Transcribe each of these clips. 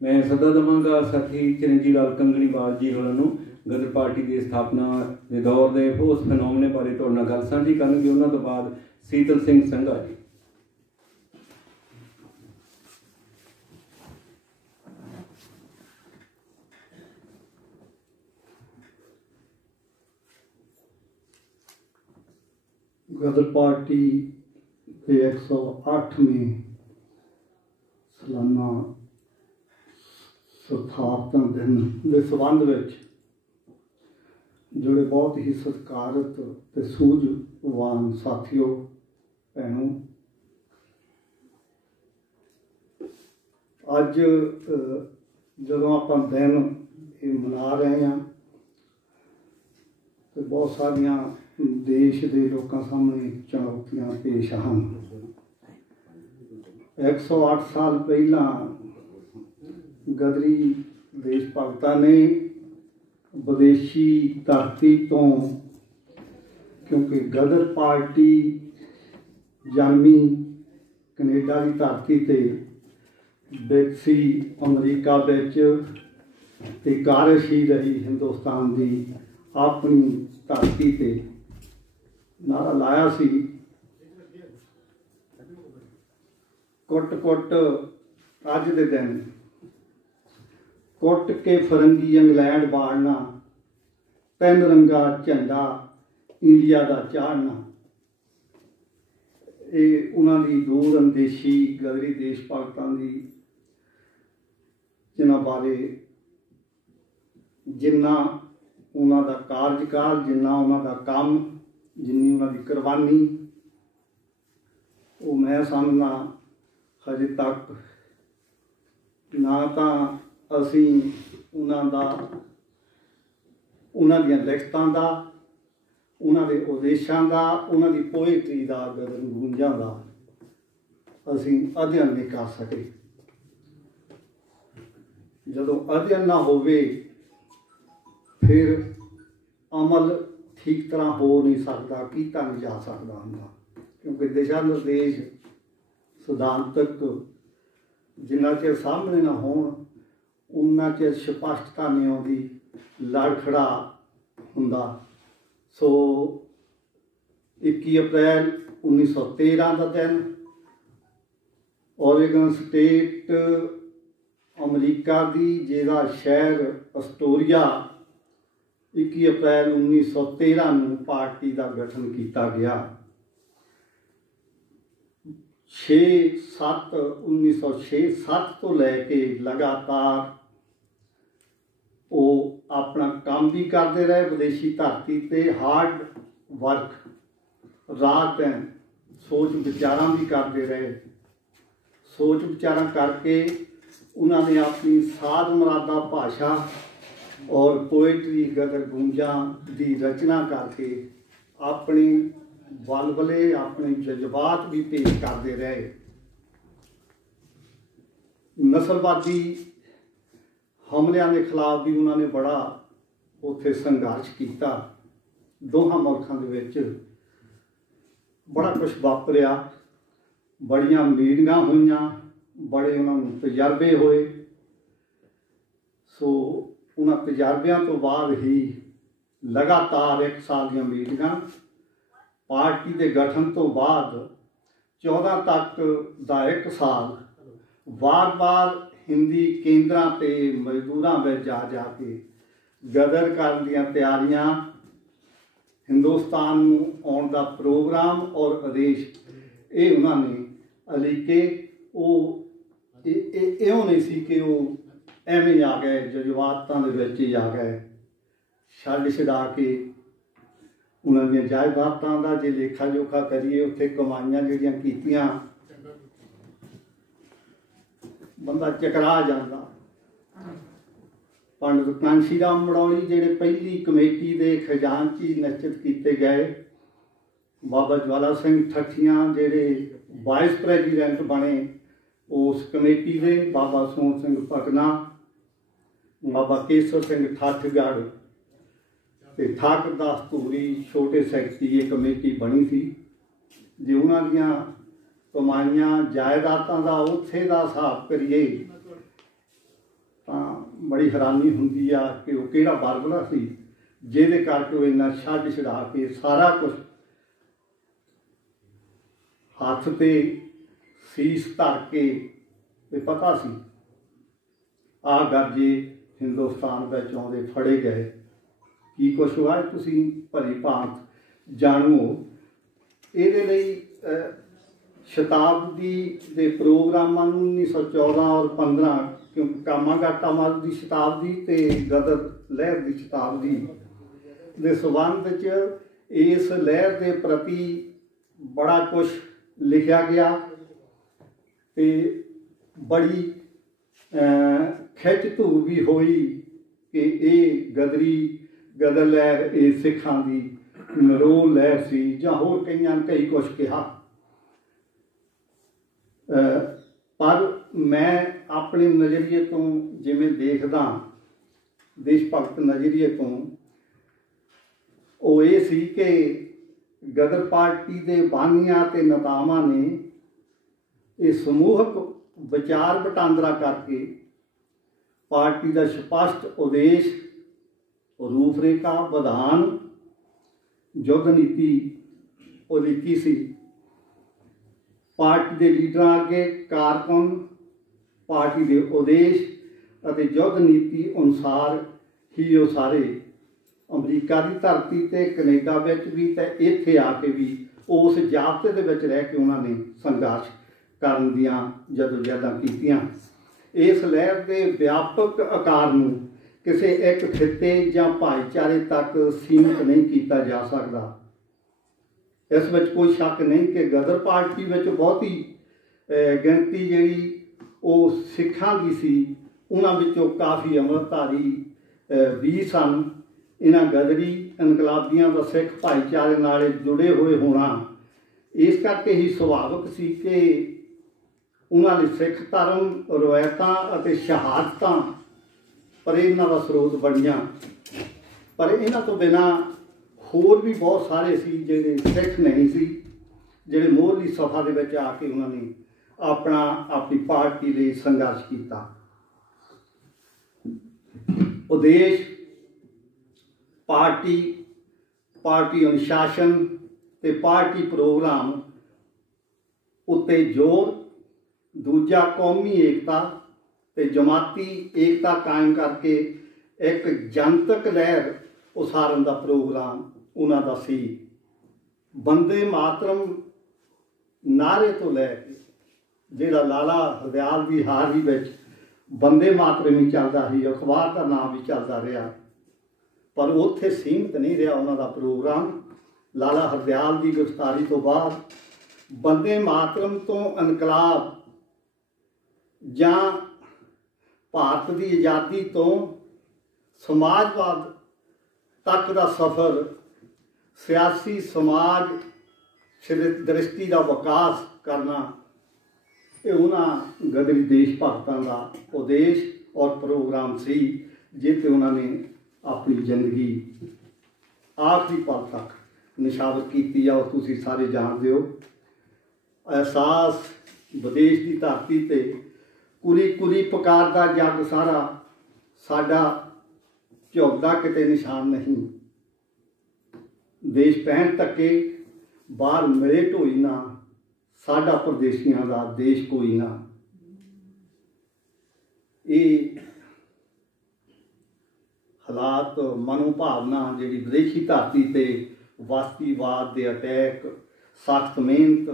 मैं सदा देवांगा साथी चिरंजीव लाल कंगणीवाल जी होरां गदर पार्टी की स्थापना के दौर के उस फिनोमने बारे तुहाडे नाल गल साझी करनगे। उन्हां तों बाद शीतल सिंह संघा जी। गदर पार्टी के 108वें सालाना स्थापना दिन के संबंध में जोड़े बहुत ही सत्कारत ते सूझवान साथियों भैनों, अज जो आप दिन ये मना रहे हैं तो बहुत सारिया देश के लोगों सामने चुनौतियां पेश हैं। 108 साल पहला गदरी देश भगतां ने विदेशी धरती तो, क्योंकि गदर पार्टी जन्मी कनेडा की धरती ते विकसी अमरीका ते कारश ही रही हिंदुस्तान की अपनी धरती ते नारा लाया सी, कुट कुट अज दे दिन कुट के फरंगी इंग्लैंड बाड़ना, तीन रंगा झंडा इंडिया का चाढ़ना। ये उन्होंने दूर अंदेशी गदरी देश भगतां की जिन्हां बारे जिन्ना उन्हां दा कार्यकाल, जिन्ना उन्हां दा काम, जिन्नी उन्हां दी कुर्बानी, वो मैं समझना हजे तक ना तो असी उन्हां दियां लिखतां दा, उन्हां दे उदेशां दा, उन्हां दी पोएट्री दा, गदर गूंजां दा असी अध्ययन नहीं कर सके। जदों अध्ययन ना होवे फिर अमल ठीक तरह हो नहीं सकता, कीता नहीं जा सकता हुंदा, क्योंकि दिशा निर्देश सिद्धांतक जिन्ना चਿਰ सामने ना होण उन्ना चਿਰ स्पष्टता नहीं आउंदी, लड़खड़ा हुंदा। सो 21 अप्रैल 1913 का दिन ओरेगन स्टेट अमरीका की जिहदा शहर अस्टोरिया 21 अप्रैल 1913 नूं पार्टी का गठन किया गया। 1906 तो लैके लगातार वो अपना काम भी करते रहे विदेशी धरती ते, हार्ड वर्क रात दिन सोच विचार भी करते रहे। सोच विचार करके उन्होंने अपनी साध मुरादा भाषा और पोएट्री गदर गूंजा की रचना करके अपनी बलबले अपने जज्बात भी पेश करते रहे। नस्लवादी हमलियां के खिलाफ भी उन्होंने बड़ा उत्थे संघर्ष किया। दोहां मुल्कां दे विच बड़ा कुछ वापरिया, बड़ियां मीटिंगां होईयां, बड़े उन्होंने तजर्बे होए। सो उन्हां तजर्बियां तो बाद ही लगातार 1 साल दी मीटिंगां, पार्टी के गठन तो बाद 14 तक का 1 साल बार बार हिंदी केंद्रां ते मजदूरां में जा जाके गदर करन दीयां तैयारियां, हिंदुस्तान नूं आउण दा प्रोग्राम और आदेश ये उन्होंने अलीके। वो इउं नहीं सी कि वो एवें आ गए जज्बातां दे विच ही आ गए, छड्ड छड़ा के उन्होंने जायदादां का जे लेखा जोखा करिए उत्थे कमाइयां जिहड़ियां कीतियां बंदा चकरा जाता। पंडित कांशी राम मड़ौली जिहड़े पहली कमेटी के खजानची निश्चित किए गए, बाबा ज्वाला सिंह ठठियां जिहड़े वाइस प्रेजिडेंट बने उस कमेटी के, बाबा सोहन सिंह भगना, बाबा केसर सिंह ठठगढ़ ते ठाकुर दास धूरी छोटे सैकटरी ये कमेटी बनी थी। जे उन्हां दीयां कमाइयां जायदादां दा उत्थे दा हिसाब करिए बड़ी हैरानी हुंदी आ कि वो किहड़ा बरबला सी जिहदे करके वो इन्ना छड्ड छड़ा के सारा कुछ हत्थ ते सीस धर के ते पता सी आ गरजे हिंदुस्तान विच आउंदे फड़े गए की कुछ हुआ तुसीं भली भांत जाणो। इहदे लई शताब्दी के प्रोग्रामां नूं 1914 और 15 क्योंकि कामाघाटा मल की शताब्दी ते गदर लहर की शताब्दी के संबंध इस लहर के प्रति बड़ा कुछ लिखा गया ते बड़ी खिच धू भी हुई कि ये गदर लहर ये सिखां की नरोल लहर सी जां होर कई कुछ कहा। पर मैं अपने नज़रिए तो जिमें देखदा देश भगत नज़रिए तो वो ये सी कि गदर पार्टी के बानियां ते नेतावां ने ये समूहक विचार वटांदरा करके पार्टी का स्पष्ट उद्देश रूपरेखा विधान युद्ध नीति वो लिखी सी। पार्टी के लीडर अगे कारकुन पार्टी के उद्देश और युद्ध नीति अनुसार ही वो सारे अमरीका की धरती ते कनेडा विच भी ते इत्थे आके भी उस जाबते दे विच रह के उन्होंने संघर्ष करन दियां जदोजहदां कीतियां। इस लहर के व्यापक आकार नूं किसी एक खिते या भाईचारे तक सीमित नहीं किया जा सकता। इस विच कोई शक नहीं कि गदर पार्टी विच बहुती गिणती जिहड़ी वो सिखां दी सी उन्हां विचों काफ़ी अमृतधारी भी सन। इन्हां गदरी इनकलाबियां दा सिख भाईचारे नाल जुड़े हुए होना इस करके ही सुभाविक सी कि उन्होंने सिख धर्म रवायतां अते शहादतां प्रेरणा का स्रोत बनिया। पर इन्हां तो बिना होर भी बहुत सारे सी जिहड़े सिख नहीं सी जिहड़े मोहरली सफा दे विच आके उन्होंने अपनी पार्टी लिए संघर्ष किया। उद्देश पार्टी अनुशासन ते पार्टी प्रोग्राम उत्ते जोर, दूजा कौमी एकता ते जमाती एकता कायम करके एक जनतक लहर उसारन का प्रोग्राम उन्हां दा सी। बंदे मातरम नारे तो लैके जिहड़ा लाला हरदयाल की हारी विच बंदे मातरम ही चलता ही, अखबार का नाम भी चलता रहा, पर उत्थे सीमित नहीं रहा उन्हां दा प्रोग्राम। लाला हरदयाल की गिरफ्तारी तो बाद बंदे मातरम तो इनकलाब जां भारत की आज़ादी तो समाजवाद तक का सफ़र सियासी समाज दृष्टि का विकास करना ये उन्हां गदरी देश भगतां का उद्देश और प्रोग्राम सी जिते उन्होंने अपनी जिंदगी आखिरी पल तक निशावर की। और तुसीं सारे जानते हो एहसास विदेश की धरती ते कुली कुली पकार का जग सारा साडा झुकदा किते निशान नहीं। देश पैण धक्के बाहर मिले ढोई ना, साडा परदेसियां दा देश कोई ना। ये हालात मनोभावना जी विदेशी धरती ते वस्तीवाद के अटैक, सख्त मेहनत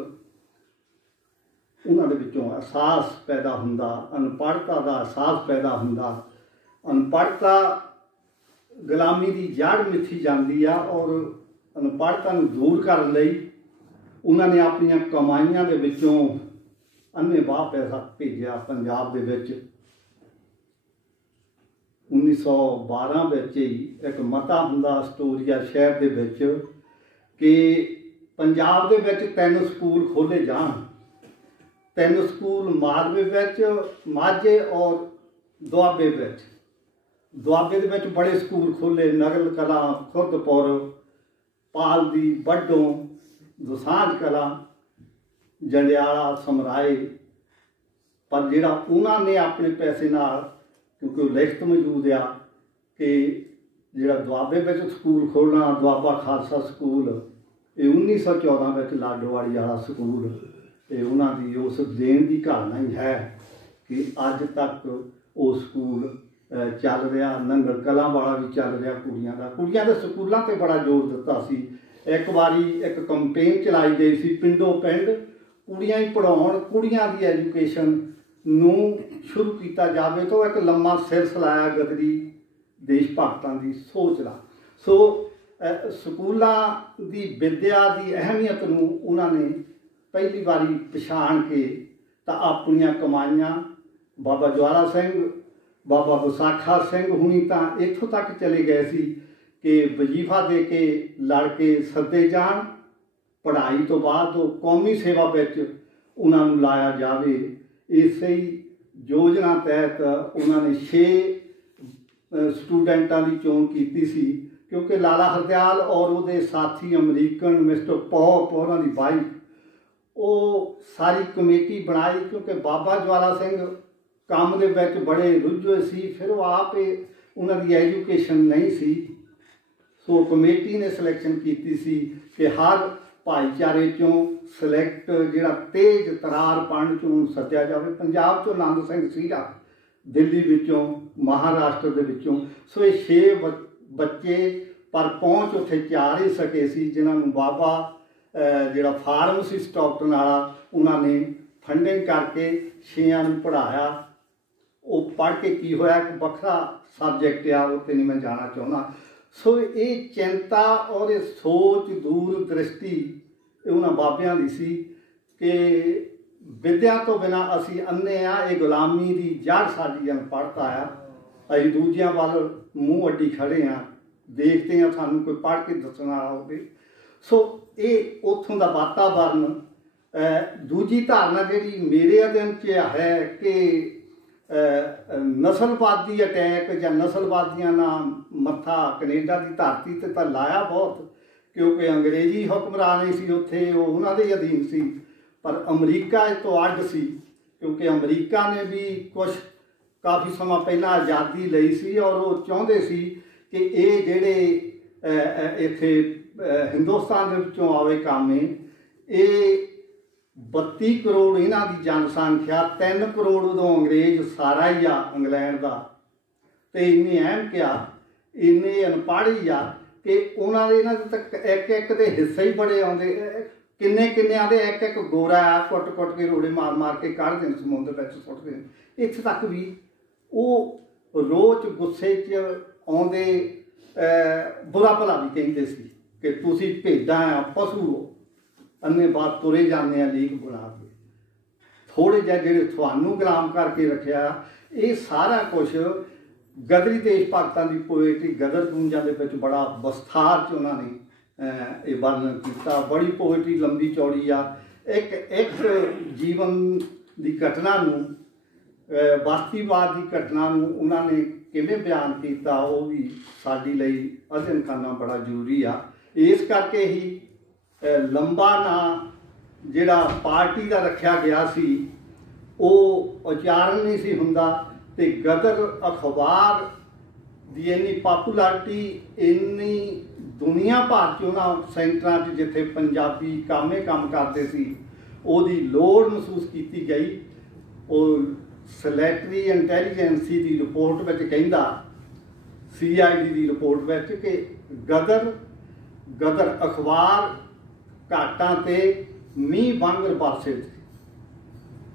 उन्होंने विचों एहसास पैदा हुंदा, अनपढ़ता का एहसास पैदा हुंदा। अनपढ़ता गुलामी की जड़ मिथी जाती है और अनपढ़ता दूर करने लई उन्होंने अपन कमाइयां दे विचों अन्ने वाह पैसा भेजा पंजाब दे विच। 1912 विच ही एक मता हुंदा स्टोरीआ शहर दे विच कि पंजाब दे विच 3 स्कूल खोले जाण। 3 स्कूल मालवे विच, माझे और दुआबे विच। दुआबे दे विच बड़े स्कूल खोले, नगल कलां, खुर्दपुर, पालदी, बड्डों, दोसांझ कलां, जंडियाला, समराए। पर जिहड़ा उन्होंने अपने पैसे नाल क्योंकि वो लिखत मौजूद आ कि ਜਿਹੜਾ ਦੁਆਬੇ ਵਿੱਚ ਸਕੂਲ ਖੋਲ੍ਹਣਾ ਦੁਆਬਾ ਖਾਲਸਾ ਸਕੂਲ ਇਹ 1914 ਵਿੱਚ ਲਾਡੋਵਾਲੀ ਵਾਲਾ ਸਕੂਲ ਤੇ ਉਹਨਾਂ ਦੀ ਉਸ ਦੇਣ ਦੀ ਘਾਲਣਾ ਹੀ ਹੈ ਕਿ ਅੱਜ ਤੱਕ ਉਹ ਸਕੂਲ ਚੱਲ ਰਿਹਾ। ਨੰਗਲ ਕਲਾਂ ਵਾਲਾ ਵੀ ਚੱਲ ਰਿਹਾ ਕੁੜੀਆਂ ਦੇ ਸਕੂਲਾਂ 'ਤੇ ਬੜਾ ਜ਼ੋਰ ਦਿੱਤਾ ਸੀ। ਇੱਕ ਵਾਰੀ ਇੱਕ ਕੰਪੇਨ ਚਲਾਈ ਗਈ ਸੀ ਪਿੰਡੋਂ ਪਿੰਡ ਕੁੜੀਆਂ ਹੀ ਪੜ੍ਹਾਉਣ, ਕੁੜੀਆਂ ਦੀ ਐਜੂਕੇਸ਼ਨ ਨੂੰ ਸ਼ੁਰੂ ਕੀਤਾ ਜਾਵੇ। ਤਾਂ ਇੱਕ ਲੰਮਾ ਸਿਲਸਿਲਾ ਆਇਆ ਗਦਰੀ ਦੇਸ਼ ਭਗਤਾਂ ਦੀ ਸੋਚ ਦਾ। ਸੋ ਸਕੂਲਾਂ ਦੀ ਵਿੱਦਿਆ ਦੀ ਅਹਿਮੀਅਤ ਨੂੰ ਉਹਨਾਂ ਨੇ ਪਹਿਲੀ ਵਾਰੀ ਪਛਾਣ ਕੇ ਤਾਂ ਆਪਣੀਆਂ ਕਮਾਈਆਂ ਬਾਬਾ ਜਵਾਲਾ ਸਿੰਘ ਬਾਬਾ ਵਿਸਾਖਾ ਸਿੰਘ ਹੁਣੀ ਤਾਂ ਇੱਥੋਂ ਤੱਕ ਚਲੇ ਗਏ ਸੀ ਕਿ ਵਜ਼ੀਫਾ ਦੇ ਕੇ ਲੜ ਕੇ ਸੱਦੇ ਜਾਣ, ਪੜ੍ਹਾਈ ਤੋਂ ਬਾਅਦ ਉਹ ਕੌਮੀ ਸੇਵਾ ਵਿੱਚ ਉਹਨਾਂ ਨੂੰ ਲਾਇਆ ਜਾਵੇ। ਇਸੇ ਯੋਜਨਾ ਤਹਿਤ ਉਹਨਾਂ ਨੇ 6 ਸਟੂਡੈਂਟਾਂ ਦੀ ਚੋਣ ਕੀਤੀ ਸੀ ਕਿਉਂਕਿ ਲਾਲਾ ਹਰਦਿਆਲ ਔਰ ਉਹਦੇ ਸਾਥੀ ਅਮਰੀਕਨ ਮਿਸਟਰ ਪੌਪ ਉਹਨਾਂ ਦੀ ਵਾਈਫ ਉਹ ਸਾਰੀ ਕਮੇਟੀ ਬਣਾਈ ਕਿਉਂਕਿ ਬਾਬਾ ਜਵਾਲਾ ਸਿੰਘ ਕੰਮ ਦੇ ਵਿੱਚ ਬੜੇ ਰੁੱਝੇ ਸੀ। ਫਿਰ ਉਹ ਆਪ ਉਹਨਾਂ ਦੀ ਐਜੂਕੇਸ਼ਨ ਨਹੀਂ ਸੀ। ਸੋ ਕਮੇਟੀ ਨੇ ਸਿਲੈਕਸ਼ਨ ਕੀਤੀ ਸੀ ਕਿ ਹਰ ਭਾਈਚਾਰੇ 'ਚੋਂ ਸਿਲੈਕਟ ਜਿਹੜਾ ਤੇਜ਼ ਤਰਾਰ ਪੜ੍ਹਨ 'ਚੋਂ ਸੱਦਿਆ ਜਾਵੇ। ਪੰਜਾਬ 'ਚੋਂ ਆਨੰਦ ਸਿੰਘ ਸੀਰਾ, ਦਿੱਲੀ ਵਿੱਚੋਂ, ਮਹਾਰਾਸ਼ਟਰ ਦੇ ਵਿੱਚੋਂ। ਸੋ ਇਹ 6 ਬੱਚੇ ਪਰ ਪਹੁੰਚ ਉੱਥੇ 4 ਹੀ ਸਕੇ ਸੀ ਜਿਨ੍ਹਾਂ ਨੂੰ ਬਾਬਾ ਜਿਹੜਾ ਫਾਰਮੇਸੀ ਸਟਾਕਟਨ ਵਾਲਾ ਉਹਨਾਂ ਨੇ ਫੰਡਿੰਗ ਕਰਕੇ 6 ਨੂੰ ਪੜ੍ਹਾਇਆ। ਉਹ ਪੜ੍ਹ ਕੇ ਕੀ ਹੋਇਆ ਇੱਕ ਵੱਖਰਾ ਸਬਜੈਕਟ ਆ, ਉੱਥੇ ਨਹੀਂ ਮੈਂ ਜਾਣਾ ਚਾਹੁੰਦਾ। ਸੋ ਇਹ ਚਿੰਤਾ ਔਰ ਇਹ ਸੋਚ ਦੂਰ ਦ੍ਰਿਸ਼ਟੀ ਉਹਨਾਂ ਬਾਬਿਆਂ ਦੀ ਸੀ ਕਿ ਵਿੱਦਿਆ ਤੋਂ ਬਿਨਾਂ ਅਸੀਂ ਅੰਨੇ ਆ, ਇਹ ਗੁਲਾਮੀ ਦੀ ਜੜ ਸਾਡੀ ਅਨਪੜ੍ਹਤਾ ਆ। ਅਸੀਂ ਦੂਜਿਆਂ ਵੱਲ ਮੂੰਹ ਅੱਡੀ ਖੜ੍ਹੇ ਹਾਂ, ਦੇਖਦੇ ਹਾਂ ਸਾਨੂੰ ਕੋਈ ਪੜ੍ਹ ਕੇ ਦੱਸਣ ਵਾਲਾ ਹੋਵੇ। ਸੋ ਇਹ ਉੱਥੋਂ ਦਾ ਵਾਤਾਵਰਨ। ਦੂਜੀ ਧਾਰਨਾ ਜਿਹੜੀ ਮੇਰੇ ਅਧਿਐਨ 'ਚ ਹੈ ਕਿ ਨਸਲਵਾਦੀ ਅਟੈਕ ਜਾਂ ਨਸਲਵਾਦੀਆਂ ਨਾਲ ਮੱਥਾ ਕੈਨੇਡਾ ਦੀ ਧਰਤੀ 'ਤੇ ਤਾਂ ਲਾਇਆ ਬਹੁਤ ਕਿਉਂਕਿ ਅੰਗਰੇਜ਼ੀ ਹੁਕਮਰਾਨੀ ਸੀ ਉੱਥੇ, ਉਹ ਉਹਨਾਂ ਦੇ ਅਧੀਨ ਸੀ। ਪਰ ਅਮਰੀਕਾ ਇਹ ਤੋਂ ਅੱਡ ਸੀ ਕਿਉਂਕਿ ਅਮਰੀਕਾ ਨੇ ਵੀ ਕੁਛ ਕਾਫੀ ਸਮਾਂ ਪਹਿਲਾਂ ਆਜ਼ਾਦੀ ਲਈ ਸੀ ਔਰ ਉਹ ਚਾਹੁੰਦੇ ਸੀ ਕਿ ਇਹ ਜਿਹੜੇ ਇੱਥੇ ਹਿੰਦੁਸਤਾਨ ਦੇ ਵਿੱਚੋਂ ਆਵੇ ਕਾਮੇ, ਇਹ 32 ਕਰੋੜ ਇਹਨਾਂ ਦੀ ਜਨਸੰਖਿਆ, 3 ਕਰੋੜ ਉਦੋਂ ਅੰਗਰੇਜ਼ ਸਾਰਾ ਹੀ ਆ ਇੰਗਲੈਂਡ ਦਾ, ਅਤੇ ਇੰਨੇ ਅਹਿਮ ਕਿਹਾ ਇੰਨੇ ਅਨਪੜ੍ਹ ਹੀ ਆ ਕਿ ਉਹਨਾਂ ਦੇ ਇਹਨਾਂ ਦੇ ਤੱਕ ਇੱਕ ਦੇ ਹਿੱਸੇ ਹੀ ਬੜੇ ਆਉਂਦੇ। ਕਿੰਨਿਆਂ ਦੇ ਇੱਕ ਗੋਰਾ ਆ, ਕੁੱਟ ਕੇ ਰੋੜੇ ਮਾਰ ਕੇ ਕੱਢਦੇ ਨੇ ਸਮੁੰਦਰ ਵਿੱਚ ਸੁੱਟਦੇ ਨੇ। ਇੱਥੇ ਤੱਕ ਵੀ ਉਹ ਰੋਜ਼ ਗੁੱਸੇ 'ਚ ਆਉਂਦੇ ਬੁਰਾ ਭਲਾ ਵੀ ਕਹਿੰਦੇ ਸੀ ਕਿ ਤੁਸੀਂ ਭੇਡਾਂ ਆ, ਪਸ਼ੂ ਹੋ, ਅੰਨੇ ਬਾਤ ਤੁਰੇ ਜਾਂਦੇ ਆ ਲੀਕ ਬਣਾ ਕੇ, ਥੋੜ੍ਹੇ ਜਿਹੇ ਜਿਹੜੇ ਤੁਹਾਨੂੰ ਗੁਲਾਮ ਕਰਕੇ ਰੱਖਿਆ। ਇਹ ਸਾਰਾ ਕੁਛ ਗਦਰੀ ਦੇਸ਼ ਭਗਤਾਂ ਦੀ ਪੋਏਟਰੀ ਗਦਰ ਗੂੰਜਾਂ ਦੇ ਵਿੱਚ ਬੜਾ ਵਿਸਥਾਰ 'ਚ ਉਹਨਾਂ ਨੇ ਇਹ ਵਰਣਨ ਕੀਤਾ। ਬੜੀ ਪੋਏਟਰੀ ਲੰਬੀ ਚੌੜੀ ਆ। ਇੱਕ ਜੀਵਨ ਦੀ ਘਟਨਾ ਨੂੰ, ਬਸਤੀਵਾਦ ਦੀ ਘਟਨਾ ਨੂੰ ਉਹਨਾਂ ਨੇ ਕਿਵੇਂ ਬਿਆਨ ਕੀਤਾ ਉਹ ਵੀ ਸਾਡੀ ਲਈ ਅਧਿਐਨ ਕਰਨਾ ਬੜਾ ਜ਼ਰੂਰੀ ਆ। ਇਸ ਕਰਕੇ ਹੀ ਲੰਬਾ ਨਾਂ ਜਿਹੜਾ ਪਾਰਟੀ ਦਾ ਰੱਖਿਆ ਗਿਆ ਸੀ ਉਹ ਉਚਾਰਨ ਨਹੀਂ ਸੀ ਹੁੰਦਾ ਅਤੇ ਗਦਰ ਅਖਬਾਰ ਦੀ ਇੰਨੀ ਪਾਪੂਲੈਰਿਟੀ, ਇੰਨੀ ਦੁਨੀਆ ਭਰ 'ਚ ਉਹਨਾਂ ਸੈਂਟਰਾਂ 'ਚ ਜਿੱਥੇ ਪੰਜਾਬੀ ਕੰਮ ਕਰਦੇ ਸੀ ਉਹਦੀ ਲੋੜ ਮਹਿਸੂਸ ਕੀਤੀ ਗਈ। ਉਹ ਸਲੈਟਰੀ ਇੰਟੈਲੀਜੈਂਸੀ ਦੀ ਰਿਪੋਰਟ ਵਿੱਚ ਕਹਿੰਦਾ, CID ਦੀ ਰਿਪੋਰਟ ਵਿੱਚ ਕਿ ਗਦਰ ਅਖਬਾਰ ਘਾਟਾਂ 'ਤੇ ਮੀਂਹ ਵਾਂਗਰ ਬਰਸੇ ਸੀ।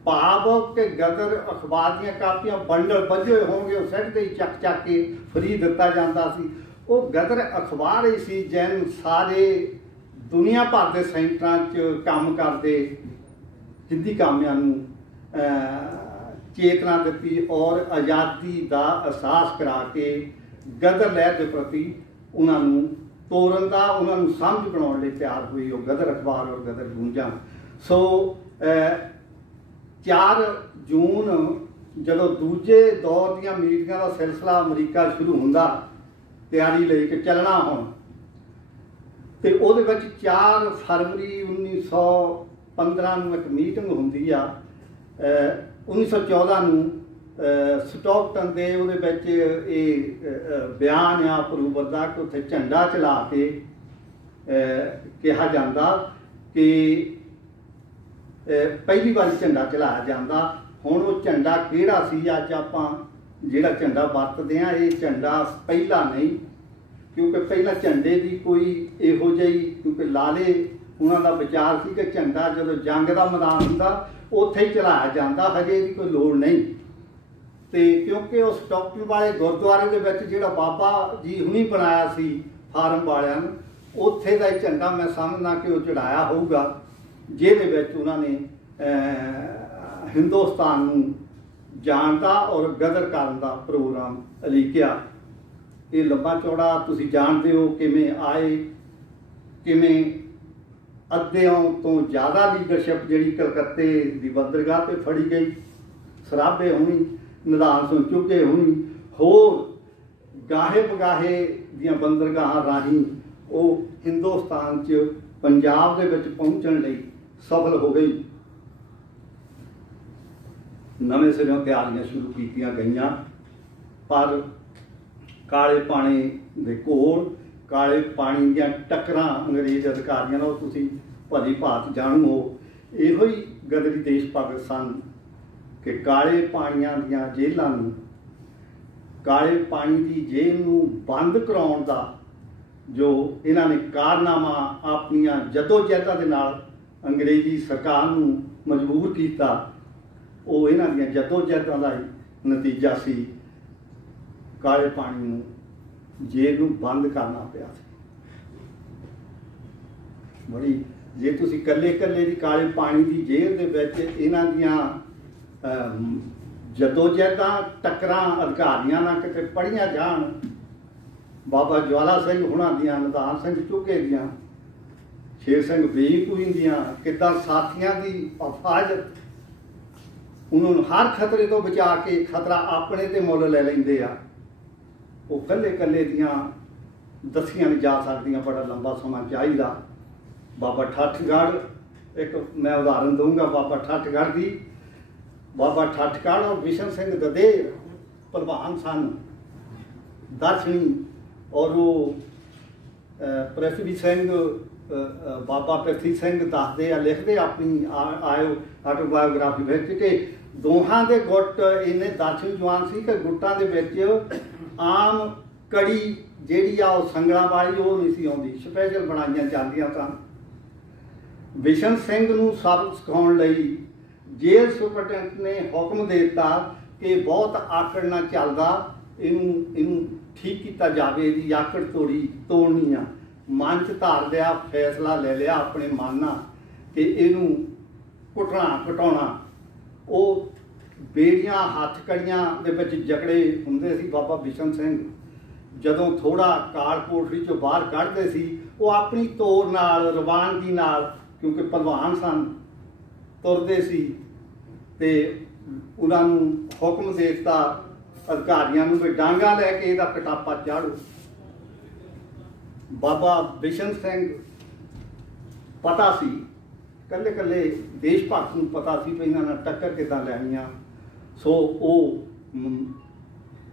ਭਾਵ ਕਿ ਗਦਰ ਅਖਬਾਰ ਦੀਆਂ ਕਾਪੀਆਂ ਬੰਡਲ ਬੱਝੇ ਹੋਏ ਹੋਣਗੇ, ਉਹ ਸਿੱਟਦੇ ਹੀ ਚੱਕ ਕੇ ਫਰੀ ਦਿੱਤਾ ਜਾਂਦਾ ਸੀ। ਉਹ ਗਦਰ ਅਖਬਾਰ ਹੀ ਸੀ ਜਿਹਨ ਸਾਰੇ ਦੁਨੀਆ ਭਰ ਦੇ ਸੈਂਟਰਾਂ 'ਚ ਕੰਮ ਕਰਦੇ ਹਿੰਦੀ ਕਾਮਿਆਂ ਨੂੰ ਚੇਤਨਾ ਦਿੱਤੀ ਔਰ ਆਜ਼ਾਦੀ ਦਾ ਅਹਿਸਾਸ ਕਰਾ ਕੇ ਗਦਰ ਲਹਿਰ ਦੇ ਪ੍ਰਤੀ ਉਹਨਾਂ ਨੂੰ ਤੋਰਨ ਦਾ, ਉਹਨਾਂ ਨੂੰ ਸਮਝ ਬਣਾਉਣ ਲਈ ਤਿਆਰ ਹੋਈ ਉਹ ਗਦਰ ਅਖਬਾਰ ਔਰ ਗਦਰ ਗੂੰਜਾਂ। ਸੋ 4 ਜੂਨ ਜਦੋਂ ਦੂਜੇ ਦੌਰ ਦੀਆਂ ਮੀਟਿੰਗਾਂ ਦਾ ਸਿਲਸਿਲਾ ਅਮਰੀਕਾ ਸ਼ੁਰੂ ਹੁੰਦਾ ਤਿਆਰੀ ਲਈ ਕਿ ਚੱਲਣਾ ਹੁਣ, ਅਤੇ ਉਹਦੇ ਵਿੱਚ 4 ਫਰਵਰੀ 1915 ਨੂੰ ਇੱਕ ਮੀਟਿੰਗ ਹੁੰਦੀ ਆ। 1914 ਨੂੰ ਸਟਾਕਟਨ ਦੇ ਉਹਦੇ ਵਿੱਚ ਇਹ ਬਿਆਨ ਆ ਅਪਰੂਵਰ ਦਾ ਕਿ ਉੱਥੇ ਝੰਡਾ ਚਲਾ ਕੇ ਕਿਹਾ ਜਾਂਦਾ ਕਿ ਪਹਿਲੀ ਵਾਰੀ ਝੰਡਾ ਚਲਾਇਆ ਜਾਂਦਾ। ਹੁਣ ਉਹ ਝੰਡਾ ਕਿਹੜਾ ਸੀ, ਅੱਜ ਆਪਾਂ ਜਿਹੜਾ ਝੰਡਾ ਵਰਤਦੇ ਹਾਂ ਇਹ ਝੰਡਾ ਪਹਿਲਾ ਨਹੀਂ, ਕਿਉਂਕਿ ਪਹਿਲਾਂ ਝੰਡੇ ਦੀ ਕੋਈ ਇਹੋ ਜਿਹੀ, ਕਿਉਂਕਿ ਲਾਲੇ ਉਹਨਾਂ ਦਾ ਵਿਚਾਰ ਸੀ ਕਿ ਝੰਡਾ ਜਦੋਂ ਜੰਗ ਦਾ ਮੈਦਾਨ ਹੁੰਦਾ ਉੱਥੇ ਹੀ ਚਲਾਇਆ ਜਾਂਦਾ, ਹਜੇ ਇਹਦੀ ਕੋਈ ਲੋੜ ਨਹੀਂ। ਤੇ ਕਿਉਂਕਿ ਉਸ ਸਟਾਕਟਨ ਵਾਲੇ ਗੁਰਦੁਆਰੇ ਦੇ ਵਿੱਚ ਜਿਹੜਾ ਬਾਬਾ ਜੀ ਹੁਣੀ ਬਣਾਇਆ ਸੀ ਫਾਰਮ ਵਾਲਿਆਂ ਨੂੰ, ਉੱਥੇ ਦਾ ਹੀ ਝੰਡਾ ਮੈਂ ਸਮਝਦਾ ਕਿ ਉਹ ਚੜਾਇਆ ਹੋਊਗਾ, ਜਿਹਦੇ ਵਿੱਚ ਉਹਨਾਂ ਨੇ ਹਿੰਦੁਸਤਾਨ ਨੂੰ ਜਾਣ ਦਾ ਔਰ ਗਦਰ ਕਰਨ ਦਾ ਪ੍ਰੋਗਰਾਮ ਉਲੀਕਿਆ। ਇਹ ਲੰਬਾ ਚੌੜਾ ਤੁਸੀਂ ਜਾਣਦੇ ਹੋ ਕਿਵੇਂ ਆਏ, ਕਿਵੇਂ ਅੱਧਿਆਂ ਤੋਂ ਜ਼ਿਆਦਾ ਲੀਡਰਸ਼ਿਪ ਜਿਹੜੀ ਕਲਕੱਤੇ ਦੀ ਬੰਦਰਗਾਹ 'ਤੇ ਫੜੀ ਗਈ, ਸਰਾਭੇ ਹੋਣੀ, ਨਿਧਾਨ ਸਿੰਘ ਚੁੱਕੇ ਹੋਣੀ, ਹੋਰ ਗਾਹੇ ਬਗਾਹੇ ਦੀਆਂ ਬੰਦਰਗਾਹਾਂ ਰਾਹੀਂ ਉਹ ਹਿੰਦੁਸਤਾਨ 'ਚ ਪੰਜਾਬ ਦੇ ਵਿੱਚ ਪਹੁੰਚਣ ਲਈ ਸਫਲ ਹੋ ਗਈ। ਨਵੇਂ ਸਿਰਿਓਂ ਤਿਆਰੀਆਂ ਸ਼ੁਰੂ ਕੀਤੀਆਂ ਗਈਆਂ, ਪਰ ਕਾਲੇ ਪਾਣੀ ਦੇ ਕੋਲ, ਕਾਲੇ ਪਾਣੀ ਦੀਆਂ ਟੱਕਰਾਂ ਅੰਗਰੇਜ਼ ਅਧਿਕਾਰੀਆਂ ਨਾਲ ਤੁਸੀਂ ਭਲੀ ਭਾਂਤ ਜਾਣੂ ਹੋ। ਇਹੋ ਹੀ ਗਦਰੀ ਦੇਸ਼ ਭਗਤ ਸਨ ਕਿ ਕਾਲੇ ਪਾਣੀਆਂ ਦੀਆਂ ਜੇਲ੍ਹਾਂ ਨੂੰ, ਕਾਲੇ ਪਾਣੀ ਦੀ ਜੇਲ੍ਹ ਨੂੰ ਬੰਦ ਕਰਾਉਣ ਦਾ ਜੋ ਇਹਨਾਂ ਨੇ ਕਾਰਨਾਮਾ ਆਪਣੀਆਂ ਜਦੋਜਹਿਦਾਂ ਦੇ ਨਾਲ ਅੰਗਰੇਜ਼ੀ ਸਰਕਾਰ ਨੂੰ ਮਜਬੂਰ ਕੀਤਾ, ਉਹ ਇਹਨਾਂ ਦੀਆਂ ਜਦੋਜਹਿਦਾਂ ਦਾ ਹੀ ਨਤੀਜਾ ਸੀ। ਕਾਲੇ ਪਾਣੀ ਨੂੰ ਜੇਲ੍ਹ ਨੂੰ ਬੰਦ ਕਰਨਾ ਪਿਆ ਸੀ। ਬੜੀ, ਜੇ ਤੁਸੀਂ ਇਕੱਲੇ ਇਕੱਲੇ ਦੀ ਕਾਲੇ ਪਾਣੀ ਦੀ ਜੇਲ੍ਹ ਦੇ ਵਿੱਚ ਇਹਨਾਂ ਦੀਆਂ ਜਦੋਜਹਿਦਾਂ ਟੱਕਰਾਂ ਅਧਿਕਾਰੀਆਂ ਨਾਲ ਕਿਤੇ ਪੜ੍ਹੀਆਂ ਜਾਣ, ਬਾਬਾ ਜਵਾਲਾ ਸਿੰਘ ਹੁਣਾਂ ਦੀਆਂ, ਨਿਧਾਨ ਸਿੰਘ ਚੁੱਕੇ ਦੀਆਂ, ਸ਼ੇਰ ਸਿੰਘ ਬੇਈਕੂਈ ਦੀਆਂ, ਕਿੱਦਾਂ ਸਾਥੀਆਂ ਦੀ ਹਿਫਾਜ਼ਤ, ਉਹਨਾਂ ਨੂੰ ਹਰ ਖਤਰੇ ਤੋਂ ਬਚਾ ਕੇ ਖਤਰਾ ਆਪਣੇ ਤੇ ਮੁੱਲ ਲੈ ਲੈਂਦੇ ਆ, ਉਹ ਇਕੱਲੇ ਇਕੱਲੇ ਦੀਆਂ ਦੱਸੀਆਂ ਨਹੀਂ ਜਾ ਸਕਦੀਆਂ, ਬੜਾ ਲੰਬਾ ਸਮਾਂ ਚਾਹੀਦਾ। ਬਾਬਾ ਠੱਠਗੜ੍ਹ, ਇੱਕ ਮੈਂ ਉਦਾਹਰਨ ਦਊਂਗਾ ਬਾਬਾ ਠੱਠਗੜ੍ਹ ਦੀ। ਬਾਬਾ ਠੱਠਗੜ੍ਹ ਔਰ ਬਿਸ਼ਨ ਸਿੰਘ ਦਦੇਰ ਭਲਵਾਨ ਸਨ, ਦਰਸ਼ਨੀ, ਔਰ ਉਹ ਪ੍ਰਿਥਵੀ ਸਿੰਘ, ਬਾਬਾ ਪ੍ਰਿਥਵੀ ਸਿੰਘ ਦੱਸਦੇ ਆ, ਲਿਖਦੇ ਆਪਣੀ ਆਟੋਬਾਇਓਗ੍ਰਾਫੀ ਵਿੱਚ ਕਿ ਦੋਹਾਂ ਦੇ ਗੁੱਟ ਇੰਨੇ ਦਰਸ਼ਨੀ ਜਵਾਨ ਸੀ ਕਿ ਗੁੱਟਾਂ ਦੇ ਵਿੱਚ ਆਮ ਕੜੀ ਜਿਹੜੀ ਆ ਉਹ ਸੰਗਲਾਂ ਵਾਲੀ ਉਹ ਨਹੀਂ ਸੀ ਆਉਂਦੀ, ਸਪੈਸ਼ਲ ਬਣਾਈਆਂ ਜਾਂਦੀਆਂ ਸਨ। ਬਿਸ਼ਨ ਸਿੰਘ ਨੂੰ ਸਬਕ ਸਿਖਾਉਣ ਲਈ ਜੇਲ੍ਹ ਸੁਪਰਡੈਂਟ ਨੇ ਹੁਕਮ ਦੇ ਦਿੱਤਾ ਕਿ ਬਹੁਤ ਆਕੜ ਨਾ ਚੱਲਦਾ, ਇਹਨੂੰ ਠੀਕ ਕੀਤਾ ਜਾਵੇ, ਇਹਦੀ ਆਕੜ ਤੋੜਨੀ ਆ। ਮਨ 'ਚ ਧਾਰ ਲਿਆ, ਫੈਸਲਾ ਲੈ ਲਿਆ ਆਪਣੇ ਮਨ ਨਾਲ ਕਿ ਇਹਨੂੰ ਘਟਾਉਣਾ। ਉਹ ਬੇੜੀਆਂ ਹੱਥ ਕੜੀਆਂ ਦੇ ਵਿੱਚ ਜਕੜੇ ਹੁੰਦੇ ਸੀ। ਬਾਬਾ ਬਿਸ਼ਨ ਸਿੰਘ ਜਦੋਂ ਥੋੜਾ ਕਾਲ ਕੋਠੜੀ 'ਚੋਂ ਬਾਹਰ ਕੱਢਦੇ ਸੀ, ਉਹ ਆਪਣੀ ਤੋਰ ਨਾਲ, ਰਵਾਨਗੀ ਨਾਲ, ਕਿਉਂਕਿ ਭਲਵਾਨ ਸਨ, ਤੁਰਦੇ ਸੀ ਤੇ ਉਹਨਾਂ ਨੂੰ ਹੁਕਮ ਦੇ ਦਿੱਤਾ ਅਧਿਕਾਰੀਆਂ ਨੂੰ ਵੀ ਡਾਂਗਾ ਲੈ ਕੇ ਇਹਦਾ ਕਟਾਪਾ ਚਾੜੋ। ਬਾਬਾ ਬਿਸ਼ਨ ਸਿੰਘ ਪਤਾ ਸੀ, ਇਕੱਲੇ ਇਕੱਲੇ ਦੇਸ਼ ਭਗਤ ਨੂੰ ਪਤਾ ਸੀ ਵੀ ਇਹਨਾਂ ਨਾਲ ਟੱਕਰ ਕਿੱਦਾਂ ਲੈਣੀ ਆ। ਸੋ ਉਹ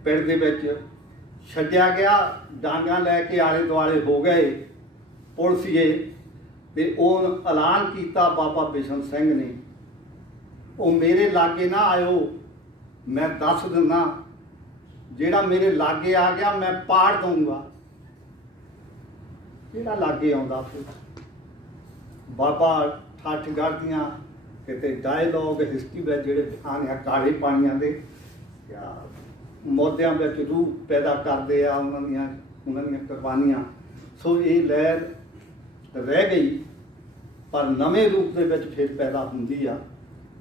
ਪਿੰਡ ਦੇ ਵਿੱਚ ਛੱਡਿਆ ਗਿਆ, ਡਾਂਗਾ ਲੈ ਕੇ ਆਲੇ ਦੁਆਲੇ ਹੋ ਗਏ ਪੁਲਿਸੀਏ, ਤੇ ਉਹ ਐਲਾਨ ਕੀਤਾ ਬਾਬਾ ਬਿਸ਼ਨ ਸਿੰਘ ਨੇ, ਉਹ ਮੇਰੇ ਲਾਗੇ ਨਾ ਆਇਓ, ਮੈਂ ਦੱਸ ਦਿੰਦਾ, ਜਿਹੜਾ ਮੇਰੇ ਲਾਗੇ ਆ ਗਿਆ ਮੈਂ ਪਾੜ ਦਊਂਗਾ। ਜਿਹੜਾ ਲਾਗੇ ਆਉਂਦਾ ਫਿਰ ਬਾਬਾ ਠੱਠਗੜ੍ਹ ਦੀਆਂ ਕਿਤੇ ਡਾਇਲੋਗ ਹਿਸਟਰੀ ਵਿੱਚ ਜਿਹੜੇ ਬਿਆਨ ਆ ਕਾਲੇ ਪਾਣੀਆਂ ਦੇ ਮੁੱਦਿਆਂ ਵਿੱਚ ਰੂਹ ਪੈਦਾ ਕਰਦੇ ਆ, ਉਹਨਾਂ ਦੀਆਂ ਕੁਰਬਾਨੀਆਂ। ਸੋ ਇਹ ਲਹਿਰ ਰਹਿ ਗਈ, ਪਰ ਨਵੇਂ ਰੂਪ ਦੇ ਵਿੱਚ ਫਿਰ ਪੈਦਾ ਹੁੰਦੀ ਆ।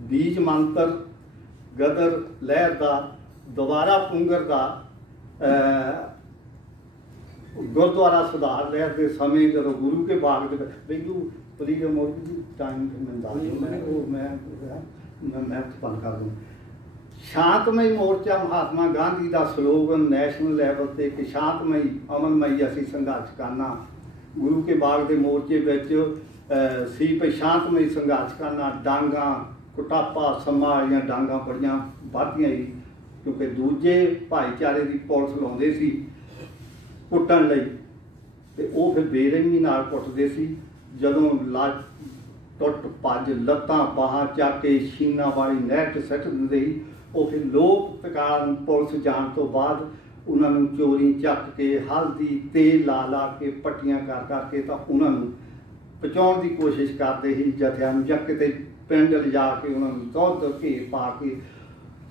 ਬੀਜ ਮੰਤਰ ਗਦਰ ਲਹਿਰ ਦਾ, ਦੁਬਾਰਾ ਪੁੰਗਰ ਦਾ, ਗੁਰਦੁਆਰਾ ਸੁਧਾਰ ਲਹਿਰ ਦੇ ਸਮੇਂ ਜਦੋਂ ਗੁਰੂ ਕੇ ਬਾਗ ਦੇ ਵਿੱਚ ਪ੍ਰੀਗਮ ਮੋਦੀ ਟਾਈਮ ਮੈਂ ਬੰਦ ਕਰ ਦੂੰ। ਸ਼ਾਂਤਮਈ ਮੋਰਚਾ ਮਹਾਤਮਾ ਗਾਂਧੀ ਦਾ ਸਲੋਗਨ ਨੈਸ਼ਨਲ ਲੈਵਲ ਤੇ ਕਿ ਸ਼ਾਂਤਮਈ ਅਮਨਮਈ ਅਸੀਂ ਸੰਘਰਸ਼ ਕਰਨਾ। ਗੁਰੂ ਕੇ ਬਾਗ ਦੇ ਮੋਰਚੇ ਵਿੱਚ ਸੀ ਵੀ ਸ਼ਾਂਤਮਈ ਸੰਘਰਸ਼ ਕਰਨਾ। ਡਾਂਗਾ ਕੁਟਾਪਾ ਸਮਾ ਵਾਲੀਆਂ ਡਾਂਗਾ ਬੜੀਆਂ ਵੱਧਦੀਆਂ ਹੀ क्योंकि दूजे भाईचारे की पुलिस लाते सी कुट्टण लई ते वो फिर बेरहमी नाल कुटदे सी। जदों लट टुट भज लत्तां बाहां चक के शीना वाली नहर च सट दिंदे ही, वो फिर लोक तकारण पुलिस जाण तो बाद उन्होंने चोरी चक के हल्दी तेल ला ला के पट्टियां कर करके तो उन्होंने पहुँचाने की कोशिश करते ही जत्थियां नूं, जां किते पिंड लिजा के उन्होंने दुध घी पा के।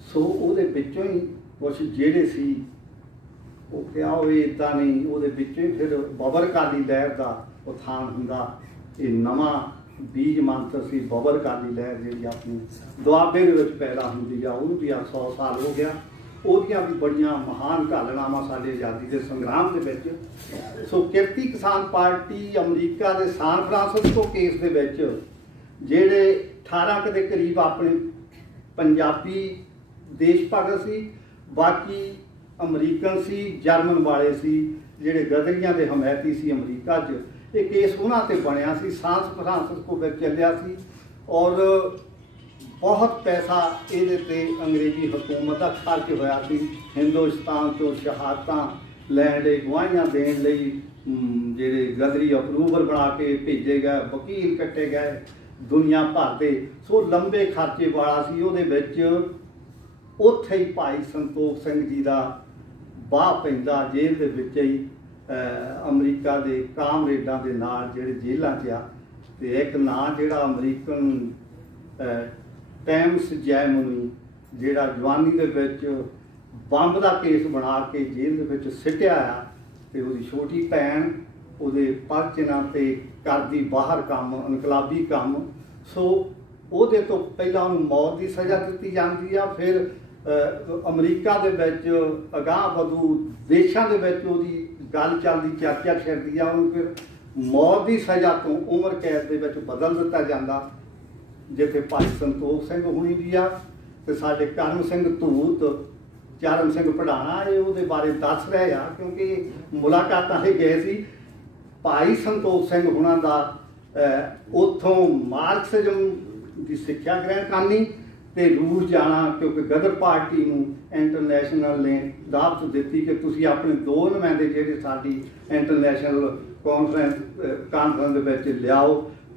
सो उहदे विचों ही कुछ जेड़े सी वो क्या होए इदां नहीं, उहदे विचों ही फिर बबर अकाली लहर का उत्थान हुंदा। ये नवां बीज मंत्र सी बबर अकाली लहर जी अपनी दुआबे दे विच पैदा हुंदी आ, उहनूं भी 100 साल हो गया। ਉਹਦੀਆਂ भी बड़ियां महान घालनावां साडे आज़ादी के संग्राम दे विच। सो किरती किसान पार्टी अमरीका के सान फ्रांसिस्को केस दे विच ਜਿਹੜੇ 18 के करीब अपने पंजाबी देश भगत सी, बाकी अमरीकन सी, जर्मन वाले सी, ਜਿਹੜੇ गदरियां के हमायती सी अमरीका च। ये केस उन्हां ते बनिया सी, सान फ्रांसिस्को विच चलिया सी और बहुत पैसा ये अंग्रेजी हुकूमत का खर्च होया सी। हिंदुस्तान तो शहादत लैण लई गवाहियां देण लई ਜਿਹੜੇ गदरी अप्रूवल बना के भेजे गए, वकील कट्टे गए दुनिया भर के। सो लंबे खर्चे वाला सी। ਉਹਦੇ ਵਿੱਚ ਉੱਥੇ ही भाई संतोख सिंह जी का बाह पैंदा जेल ਦੇ ਵਿੱਚ ही अमरीका के कामरेडां ਦੇ ਨਾਲ ਜਿਹੜੇ ਜੇਲਾਂ 'ਚ ਆ। ਤੇ ਇੱਕ ਨਾਂ ਜਿਹੜਾ अमरीकन टैम्स जैमनी ਜਿਹੜਾ जवानी ਦੇ ਵਿੱਚ ਬੰਬ ਦਾ ਕੇਸ ਬਣਾ ਕੇ ਜੇਲ੍ਹ ਦੇ ਵਿੱਚ ਸਿੱਟਿਆ ਆ, ਤੇ ਉਹਦੀ ਛੋਟੀ ਭੈਣ ਉਹਦੇ ਪਰਚਨਾਂ ਤੇ ਕਰਦੀ ਬਾਹਰ ਕੰਮ, ਇਨਕਲਾਬੀ ਕੰਮ। ਸੋ ਉਹਦੇ ਤੋਂ ਪਹਿਲਾਂ ਉਹਨੂੰ ਮੌਤ ਦੀ ਸਜ਼ਾ ਦਿੱਤੀ ਜਾਂਦੀ ਆ। ਫਿਰ ਅਮਰੀਕਾ ਦੇ ਵਿੱਚ ਅਗਾਂਹ ਵਧੂ ਦੇਸ਼ਾਂ ਦੇ ਵਿੱਚ ਉਹਦੀ ਗੱਲ ਚੱਲਦੀ, ਚਰਚਾ ਛਿੜਦੀ ਆ। ਉਹਨੂੰ ਫਿਰ ਮੌਤ ਦੀ ਸਜ਼ਾ ਤੋਂ ਉਮਰ ਕੈਦ ਦੇ ਵਿੱਚ ਬਦਲ ਦਿੱਤਾ ਜਾਂਦਾ, जिथे भाई संतोख सिंह हुणी भी आ, ते साडे करम सिंह धूत, चरण सिंह पढ़ाना ये उहदे बारे दस रहे आ, क्योंकि मुलाकातां ते गए सी। भाई संतोख सिंह हुणां दा उत्थों मार्क्सिज्म की सिक्ख्या ग्रहण करनी ते रूस जाना, क्योंकि गदर पार्टी नूं इंटरनेशनल ने दावत दित्ती कि तुसीं अपने 2 नुमाइंदे जिहड़े साडी इंटरनेशनल कानफ्रेंस दे विच लिआओ।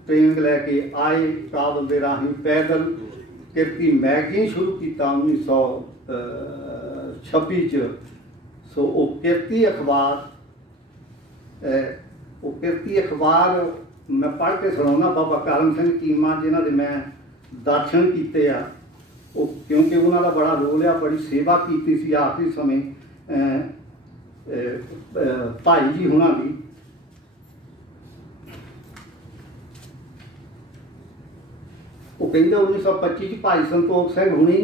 ट्रेनिंग लैके आए काबल के राही पैदल। किरती मैगजीन शुरू किया 1926 च। सो वो किरती अखबार मैं पढ़ के सुनाऊना। बाबा करम सिंह चीमा जिन्हों के मैं दर्शन किए आ, क्योंकि उन्होंने बड़ा रोल आ, बड़ी सेवा की सी आखिरी समय भाई जी हुणां दी। वो कहते 1925 भाई संतोख सिंह हुणी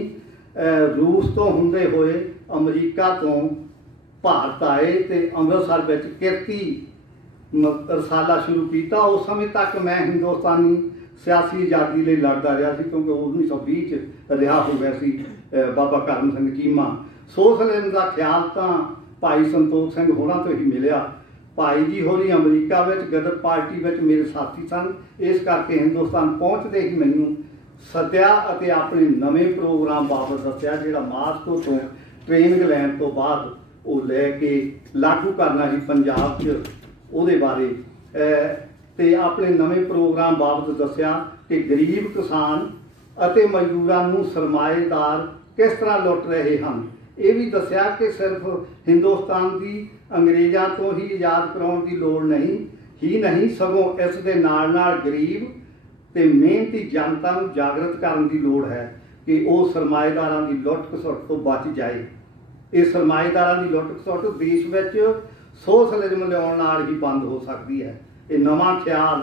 रूस तो हुंदे होए अमरीका तो भारत आए ते अमृतसर विच किरती रसाला शुरू किया। उस समय तक मैं हिंदुस्तानी सियासी आज़ादी लिए लड़ता रहा सी, क्योंकि 1920 रिहा हो गया सी बाबा करम सिंह चीमा। सोशलिज्म का ख्याल तो भाई संतोख सिंह होरां तो ही मिलिया। भाई जी होरी अमरीका विच गदर पार्टी विच मेरे साथी सन, इस करके हिंदुस्तान पहुँचते ही मैनूं सद्या अते अपने नवे प्रोग्राम बाबत दस्सिया, जिहड़ा मास्को तो ट्रेनिंग लैण तो बाद वो लैके लागू करना ही पंजाब च। उहदे बारे ते अपने नवे प्रोग्राम बाबत दस्सिया कि गरीब किसान अते मजदूरां नूं सरमाएदार किस तरह लुट रहे हैं। ये भी दस्सिया कि सिर्फ हिंदुस्तान की अंग्रेज़ों तो ही आज़ाद कराउण की लोड़ नहीं, सगों इस दे नाल नाल गरीब ते मेहनती जनता नूं जागृत करन की लोड़ है कि वो सरमाएदारां की लुट खसुट तो बच जाए। ये सरमाएदारां की लुट खसुट देश विच सोशलिज्म लिआउण नाल ही बंद हो सकती है। ये नवां ख्याल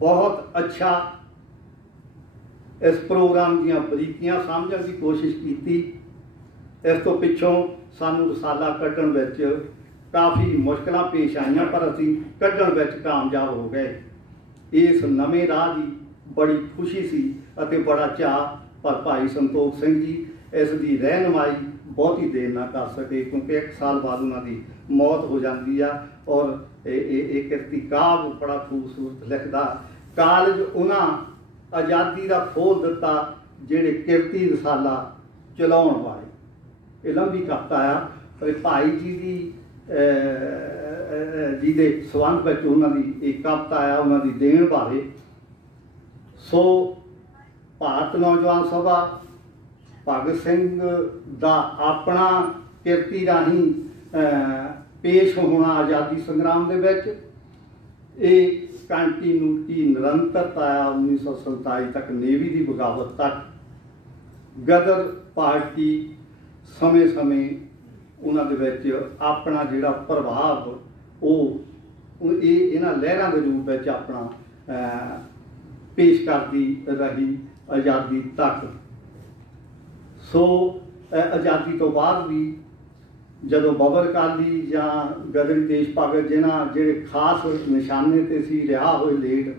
बहुत अच्छा इस प्रोग्राम दीआं बरीकियां समझण की कोशिश की। इस तो पिछों सानू रसाला कड्ढण विच काफ़ी मुश्किलां पेश आईयां, पर असीं कड्ढण विच कामयाब हो गए। इस नवे राह की बड़ी खुशी सी अते बड़ा चाह, पर भाई संतोख सिंह जी इसकी रहनुमाई बहुती देर ना कर सके, क्योंकि 1 साल बाद उन्होंने मौत हो जाती है। और एक किरती काव्य बड़ा खूबसूरत लिखदा, कालज उन्हां आज़ादी का खोल दिता जिहड़े किरती रसाला चलाउण वाले। ਇਹ ਲੰਬੀ ਕਵਿਤਾ ਆ, ਪਰ ਭਾਈ ਜੀ ਦੀ ਜੀ ਦੇ ਸੰਬੰਧ ਵਿੱਚ ਉਹਨਾਂ ਦੀ ਇੱਕ ਕਵਿਤਾ ਆ, ਉਹਨਾਂ ਦੀ ਦੇਣ ਬਾਰੇ। ਸੋ ਭਾਰਤ ਨੌਜਵਾਨ ਸਭਾ ਭਗਤ ਸਿੰਘ ਦਾ ਆਪਣਾ ਕਿਰਤੀ ਰਾਹੀਂ ਪੇਸ਼ ਹੋਣਾ ਆਜ਼ਾਦੀ ਸੰਗਰਾਮ ਦੇ ਵਿੱਚ, ਇਹ ਕੰਟੀਨਿਊਟੀ ਨਿਰੰਤਰਤਾ ਆ 1947 ਤੱਕ, ਨੇਵੀ ਦੀ ਬਗਾਵਤ ਤੱਕ। ਗਦਰ ਪਾਰਟੀ ਸਮੇਂ-ਸਮੇਂ ਉਹਨਾਂ ਦੇ ਵਿੱਚ ਆਪਣਾ ਜਿਹੜਾ ਪ੍ਰਭਾਵ ਉਹ ਇਹਨਾਂ ਲਹਿਰਾਂ ਦੇ ਰੂਪ ਵਿੱਚ ਆਪਣਾ ਪੇਸ਼ ਕਰਦੀ ਰਹੀ ਆਜ਼ਾਦੀ ਤੱਕ। ਸੋ ਆਜ਼ਾਦੀ ਤੋਂ ਬਾਅਦ ਵੀ ਜਦੋਂ ਬਾਬਰ ਅਕਾਲੀ ਜਾਂ ਗਦਰੀ ਦੇਸ਼ ਭਗਤ ਜਿਹੜੇ ਖਾਸ ਨਿਸ਼ਾਨੇ 'ਤੇ ਸੀ ਰਿਹਾ ਹੋਏ ਲੇਟ,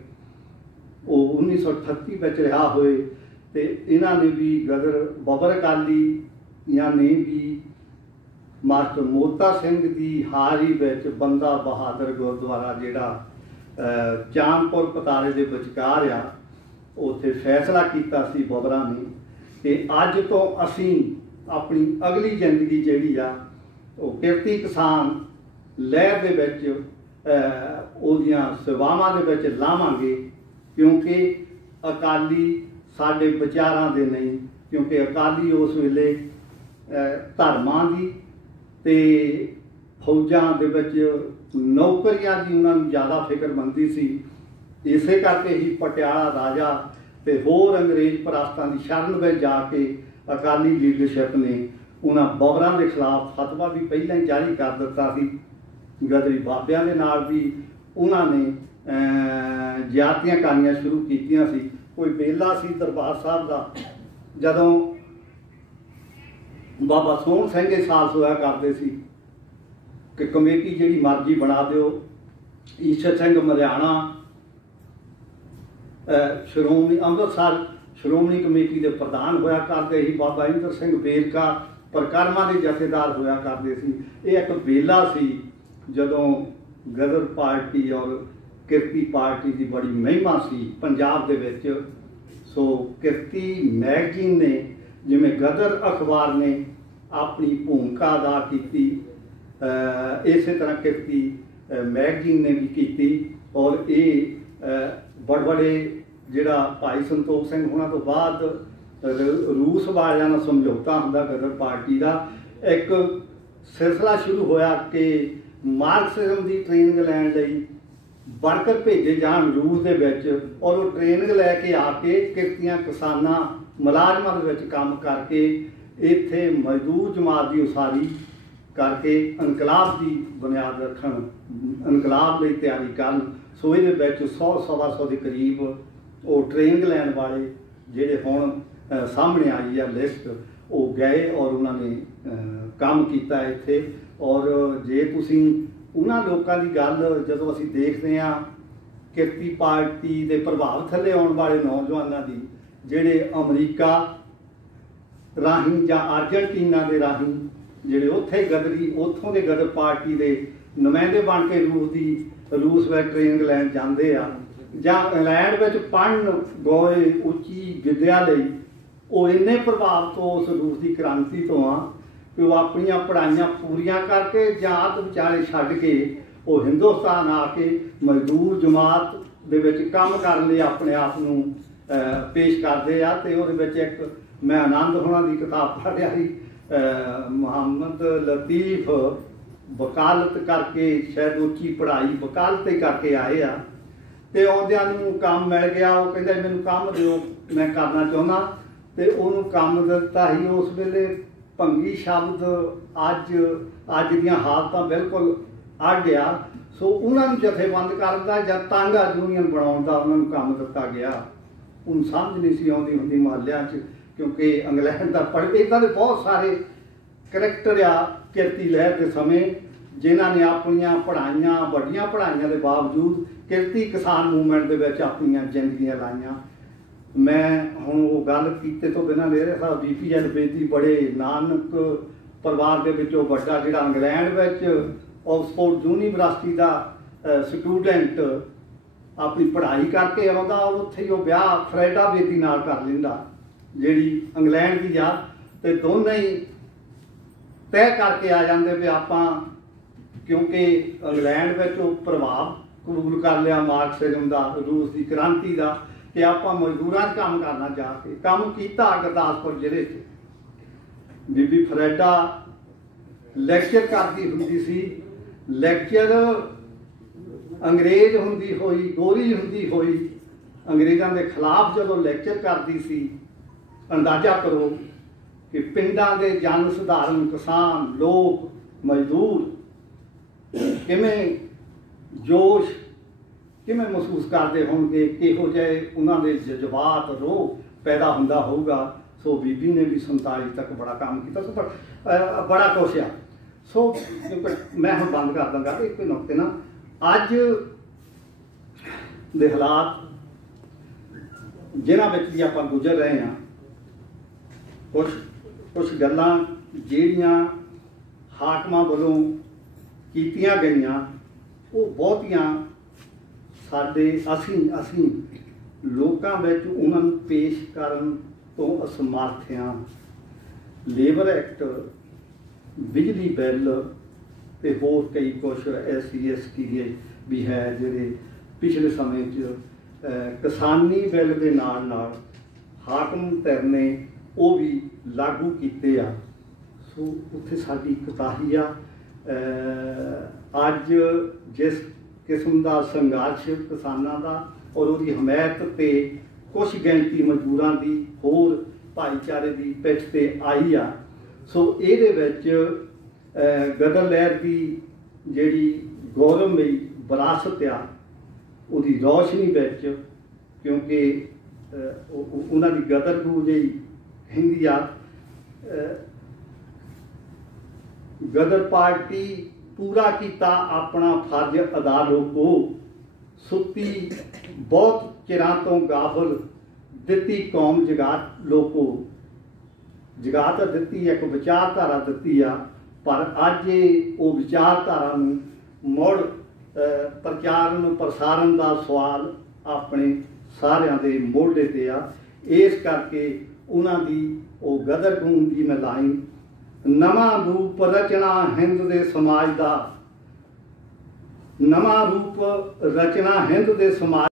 ਉਹ 1938 ਵਿੱਚ ਰਿਹਾ ਹੋਏ, ਅਤੇ ਇਹਨਾਂ ਨੇ ਵੀ ਬਾਬਰ ਅਕਾਲੀਆਂ ਨੇ ਵੀ ਮਾਸਟਰ ਮੋਤਾ ਸਿੰਘ ਦੀ ਹਾਰੀ ਵਿੱਚ ਬੰਦਾ ਬਹਾਦਰ ਗੁਰਦੁਆਰਾ ਜਿਹੜਾ ਚਾਂਦਪੁਰ ਪਤਾਰੇ ਦੇ ਵਿਚਕਾਰ ਆ, ਉੱਥੇ ਫੈਸਲਾ ਕੀਤਾ ਸੀ ਬਾਬਰਾਂ ਨੇ ਕਿ ਅੱਜ ਤੋਂ ਅਸੀਂ ਆਪਣੀ ਅਗਲੀ ਜ਼ਿੰਦਗੀ ਜਿਹੜੀ ਆ ਉਹ ਕਿਰਤੀ ਕਿਸਾਨ ਲਹਿਰ ਦੇ ਵਿੱਚ ਉਹਦੀਆਂ ਸੇਵਾਵਾਂ ਦੇ ਵਿੱਚ ਲਾਵਾਂਗੇ, ਕਿਉਂਕਿ ਅਕਾਲੀ ਸਾਡੇ ਵਿਚਾਰਾਂ ਦੇ ਨਹੀਂ, ਕਿਉਂਕਿ ਅਕਾਲੀ ਉਸ ਵੇਲੇ ਧਰਮਾਂ ਦੀ ਅਤੇ ਫੌਜਾਂ ਦੇ ਵਿੱਚ ਨੌਕਰੀਆਂ ਦੀ ਉਹਨਾਂ ਨੂੰ ਜ਼ਿਆਦਾ ਫਿਕਰਮੰਦੀ ਸੀ। ਇਸੇ ਕਰਕੇ ਹੀ ਪਟਿਆਲਾ ਰਾਜਾ ਅਤੇ ਹੋਰ ਅੰਗਰੇਜ਼ ਪਰਸਤਾਂ ਦੀ ਸ਼ਰਨ ਵਿੱਚ ਜਾ ਕੇ ਅਕਾਲੀ ਲੀਡਰਸ਼ਿਪ ਨੇ ਉਹਨਾਂ ਬਾਬਰਾਂ ਦੇ ਖਿਲਾਫ ਫਤਵਾ ਵੀ ਪਹਿਲਾਂ ਹੀ ਜਾਰੀ ਕਰ ਦਿੱਤਾ ਸੀ। ਗਦਰੀ ਬਾਬਿਆਂ ਦੇ ਨਾਲ ਵੀ ਉਹਨਾਂ ਨੇ ਜ਼ਿਆਦਤੀਆਂ ਕਰਨੀਆਂ ਸ਼ੁਰੂ ਕੀਤੀਆਂ ਸੀ। ਕੋਈ ਵੇਲਾ ਸੀ ਦਰਬਾਰ ਸਾਹਿਬ ਦਾ, ਜਦੋਂ ਬਾਬਾ ਸੋਹਣ ਸਿੰਘ ਇਹ ਸਾਲਸ ਹੋਇਆ ਕਰਦੇ ਸੀ ਕਿ ਕਮੇਟੀ ਜਿਹੜੀ ਮਰਜ਼ੀ ਬਣਾ ਦਿਓ। ਈਸ਼ਰ ਸਿੰਘ ਮਰਿਆਣਾ ਅੰਮ੍ਰਿਤਸਰ ਸ਼੍ਰੋਮਣੀ ਕਮੇਟੀ ਦੇ ਪ੍ਰਧਾਨ ਹੋਇਆ ਕਰਦੇ ਸੀ। ਬਾਬਾ ਇੰਦਰ ਸਿੰਘ ਵੇਰਕਾ ਪਰਿਕਰਮਾ ਦੇ ਜਥੇਦਾਰ ਹੋਇਆ ਕਰਦੇ ਸੀ। ਇਹ ਇੱਕ ਵੇਲਾ ਸੀ ਜਦੋਂ ਗਦਰ ਪਾਰਟੀ ਔਰ ਕਿਰਤੀ ਪਾਰਟੀ ਦੀ ਬੜੀ ਮਹਿਮਾ ਸੀ ਪੰਜਾਬ ਦੇ ਵਿੱਚ। ਸੋ ਕਿਰਤੀ ਮੈਗਜ਼ੀਨ ਨੇ, ਜਿਵੇਂ ਗਦਰ ਅਖਬਾਰ ਨੇ ਆਪਣੀ ਭੂਮਿਕਾ ਅਦਾ ਕੀਤੀ, ਇਸੇ ਤਰ੍ਹਾਂ ਕਿਰਤੀ ਮੈਗਜ਼ੀਨ ਨੇ ਵੀ ਕੀਤੀ। ਔਰ ਇਹ ਬੜੇ ਜਿਹੜਾ ਭਾਈ ਸੰਤੋਖ ਸਿੰਘ ਹੋਣਾ ਤੋਂ ਬਾਅਦ ਰੂਸ ਵਾਲਿਆਂ ਨਾਲ ਸਮਝੌਤਾ ਹੁੰਦਾ ਗਦਰ ਪਾਰਟੀ ਦਾ, ਇੱਕ ਸਿਲਸਿਲਾ ਸ਼ੁਰੂ ਹੋਇਆ ਕਿ ਮਾਰਕਸਿਜ਼ਮ ਦੀ ਟ੍ਰੇਨਿੰਗ ਲੈਣ ਲਈ ਵਰਕਰ ਭੇਜੇ ਜਾਣ ਰੂਸ ਦੇ ਵਿੱਚ, ਔਰ ਉਹ ਟ੍ਰੇਨਿੰਗ ਲੈ ਕੇ ਆ ਕੇ ਕਿਰਤੀਆਂ ਕਿਸਾਨਾਂ ਮੁਲਾਜ਼ਮਾਂ ਦੇ ਵਿੱਚ ਕੰਮ ਕਰਕੇ ਇੱਥੇ ਮਜ਼ਦੂਰ ਜਮਾਤ ਦੀ ਉਸਾਰੀ ਕਰਕੇ ਇਨਕਲਾਬ ਦੀ ਬੁਨਿਆਦ ਰੱਖਣ, ਇਨਕਲਾਬ ਲਈ ਤਿਆਰੀ ਕਰਨ। ਸੋ ਇਹਦੇ ਵਿੱਚ 100-125 ਦੇ ਕਰੀਬ ਉਹ ਟ੍ਰੇਨਿੰਗ ਲੈਣ ਵਾਲੇ ਜਿਹੜੇ ਹੁਣ ਸਾਹਮਣੇ ਆਈ ਆ ਲਿਸਟ, ਉਹ ਗਏ ਔਰ ਉਹਨਾਂ ਨੇ ਕੰਮ ਕੀਤਾ ਇੱਥੇ। ਔਰ ਜੇ ਤੁਸੀਂ ਉਹਨਾਂ ਲੋਕਾਂ ਦੀ ਗੱਲ ਜਦੋਂ ਅਸੀਂ ਦੇਖਦੇ ਹਾਂ ਕਿਰਤੀ ਪਾਰਟੀ ਦੇ ਪ੍ਰਭਾਵ ਥੱਲੇ ਆਉਣ ਵਾਲੇ ਨੌਜਵਾਨਾਂ ਦੀ, ਜਿਹੜੇ ਅਮਰੀਕਾ ਰਾਹੀਂ ਜਾਂ ਅਰਜਨਟੀਨਾ ਦੇ ਰਾਹੀਂ ਜਿਹੜੇ ਉੱਥੇ ਉੱਥੋਂ ਦੇ ਗਦਰ ਪਾਰਟੀ ਦੇ ਨੁਮਾਇੰਦੇ ਬਣ ਕੇ ਰੂਸ ਵਿੱਚ ਟ੍ਰੇਨਿੰਗ ਲੈਣ ਜਾਂਦੇ ਆ, ਜਾਂ ਇੰਗਲੈਂਡ ਵਿੱਚ ਪੜ੍ਹਨ ਗਏ ਉੱਚੀ ਵਿੱਦਿਆ ਲਈ, ਉਹ ਇੰਨੇ ਪ੍ਰਭਾਵ ਤੋਂ ਉਸ ਰੂਸ ਦੀ ਕ੍ਰਾਂਤੀ ਤੋਂ ਆ ਕਿ ਉਹ ਆਪਣੀਆਂ ਪੜ੍ਹਾਈਆਂ ਪੂਰੀਆਂ ਕਰਕੇ ਜਾਂ ਅੱਧ ਵਿਚਾਲੇ ਛੱਡ ਕੇ ਉਹ ਹਿੰਦੁਸਤਾਨ ਆ ਕੇ ਮਜ਼ਦੂਰ ਜਮਾਤ ਦੇ ਵਿੱਚ ਕੰਮ ਕਰਨ ਲਈ ਆਪਣੇ ਆਪ ਨੂੰ ਪੇਸ਼ ਕਰਦੇ ਆ। ਅਤੇ ਉਹਦੇ ਵਿੱਚ ਇੱਕ ਮੈਂ ਆਨੰਦ ਹੋਣਾ ਦੀ ਕਿਤਾਬ ਪੜ੍ਹਿਆ ਸੀ, ਮੁਹੰਮਦ ਲਤੀਫ ਵਕਾਲਤ ਕਰਕੇ, ਸ਼ਾਇਦ ਉੱਚੀ ਪੜ੍ਹਾਈ ਵਕਾਲਤ ਹੀ ਕਰਕੇ ਆਏ ਆ, ਅਤੇ ਆਉਂਦਿਆਂ ਨੂੰ ਕੰਮ ਮਿਲ ਗਿਆ। ਉਹ ਕਹਿੰਦਾ ਮੈਨੂੰ ਕੰਮ ਦਿਓ, ਮੈਂ ਕਰਨਾ ਚਾਹੁੰਦਾ, ਅਤੇ ਉਹਨੂੰ ਕੰਮ ਦਿੱਤਾ ਸੀ। ਉਸ ਵੇਲੇ ਭੰਗੀ ਸ਼ਬਦ ਅੱਜ ਦੀਆਂ ਹਾਲਤਾਂ ਬਿਲਕੁਲ ਅੱਡ ਗਿਆ। ਸੋ ਉਹਨਾਂ ਨੂੰ ਜਥੇਬੰਦ ਕਰਨ ਦਾ ਜਾਂ ਤਾਂਗਾ ਯੂਨੀਅਨ ਬਣਾਉਣ ਦਾ ਉਹਨਾਂ ਨੂੰ ਕੰਮ ਦਿੱਤਾ ਗਿਆ। ਉਹਨੂੰ ਸਮਝ ਨਹੀਂ ਸੀ ਆਉਂਦੀ ਹੁੰਦੀ ਮੁਹੱਲਿਆਂ 'ਚ, ਕਿਉਂਕਿ ਇੰਗਲੈਂਡ ਦਾ ਇੱਦਾਂ ਦੇ ਬਹੁਤ ਸਾਰੇ ਕਰੈਕਟਰ ਆ ਕਿਰਤੀ ਲਹਿਰ ਦੇ ਸਮੇਂ, ਜਿਨ੍ਹਾਂ ਨੇ ਆਪਣੀਆਂ ਪੜ੍ਹਾਈਆਂ, ਵੱਡੀਆਂ ਪੜ੍ਹਾਈਆਂ ਦੇ ਬਾਵਜੂਦ ਕਿਰਤੀ ਕਿਸਾਨ ਮੂਵਮੈਂਟ ਦੇ ਵਿੱਚ ਆਪਣੀਆਂ ਜ਼ਿੰਦਗੀਆਂ ਲਾਈਆਂ। ਮੈਂ ਹੁਣ ਉਹ ਗੱਲ ਕੀਤੇ ਤੋਂ ਬਿਨਾਂ ਮੇਰੇ ਸਾਹਿਬ BPL ਬੇਦੀ ਬੜੇ ਨਾਨਕ ਪਰਿਵਾਰ ਦੇ ਵਿੱਚੋਂ ਵੱਡਾ, ਜਿਹੜਾ ਇੰਗਲੈਂਡ ਵਿੱਚ ਆਕਸਫੋਰਡ ਯੂਨੀਵਰਸਿਟੀ ਦਾ ਸਟੂਡੈਂਟ ਆਪਣੀ ਪੜ੍ਹਾਈ ਕਰਕੇ ਆਉਂਦਾ, ਉੱਥੇ ਹੀ ਉਹ ਵਿਆਹ ਫਰੈਡਾ ਬੇਦੀ ਨਾਲ ਕਰ ਲੈਂਦਾ ਜਿਹੜੀ ਇੰਗਲੈਂਡ ਦੀ ਆ, ਅਤੇ ਦੋਨੇ ਹੀ तय करके आ जाते भी आप, क्योंकि इंग्लैंड में प्रभाव कबूल कर लिया मार्क्सिज्म का, रूस की क्रांति का, कि आप मजदूरों काम करना जाके काम किया। गुरदासपुर जिले बीबी फरेडा लैक्चर करती होंदी सी, लैक्चर अंग्रेज होंदी हुई, गोरी होंदी हुई, अंग्रेज़ों के खिलाफ जो लैक्चर करती सी, अंदाजा करो कि पिंडां दे जन सधारण किसान लोग मजदूर किवें जोश किवें महसूस करते होंगे, किहो जिहे उन्हां दे जज्बात रोह पैदा हुंदा होऊगा। सो बीबी ने भी 47 तक बड़ा काम किया, सो बड़ा कुछ आ। सो मैं हम बंद कर दूंगा एक नुकते ना, अज दे हालात जिन्हां विच भी आपां गुजर रहे हैं, कुछ गल्लां जिहड़ियां हाकमां वल्लों कीतियां गईयां वो बहुतियां साडे असीं लोकां विच उन्हां नूं पेश करन तो असमर्थ हां। लेबर एक्ट, बिजली बिल ते होर कई कुछ SC भी है जिहड़े पिछले समय च किसानी बिल दे नाल नाल हाकम धਿਰ ने वो भी लागू कीते आ। सो उत्थे साडी कोताही आ। अज जिस किस्म का संघर्ष किसानां दा और उसकी हमायत ते कुछ गिणती मजदूरां दी होर भाईचारे की पिछ ते आई आ। सो इहदे विच गदर लहर की जिहड़ी गौरवमयी विरासत आ उसकी रोशनी विच, क्योंकि उन्हां दी गदर गू जी हिंदी आ, गदर पार्टी पूरा किया अपना फर्ज अदा लोगो, सुती बहुत चिरां तो गाफल दिती कौम जगा लोगो। जगा तो दिती एक विचारधारा दिती आ, पर अज वो विचारधारा मुड़ प्रचारण प्रसारण का सवाल अपने सारिਆਂ ਦੇ ਮੋਢੇ ਤੇ आ। इस करके उन्हां दी वो गदर गूंज की मैं लाइन, नवा रूप रचना हिंद दे समाज दा, नवा रूप रचना हिंद दे समाज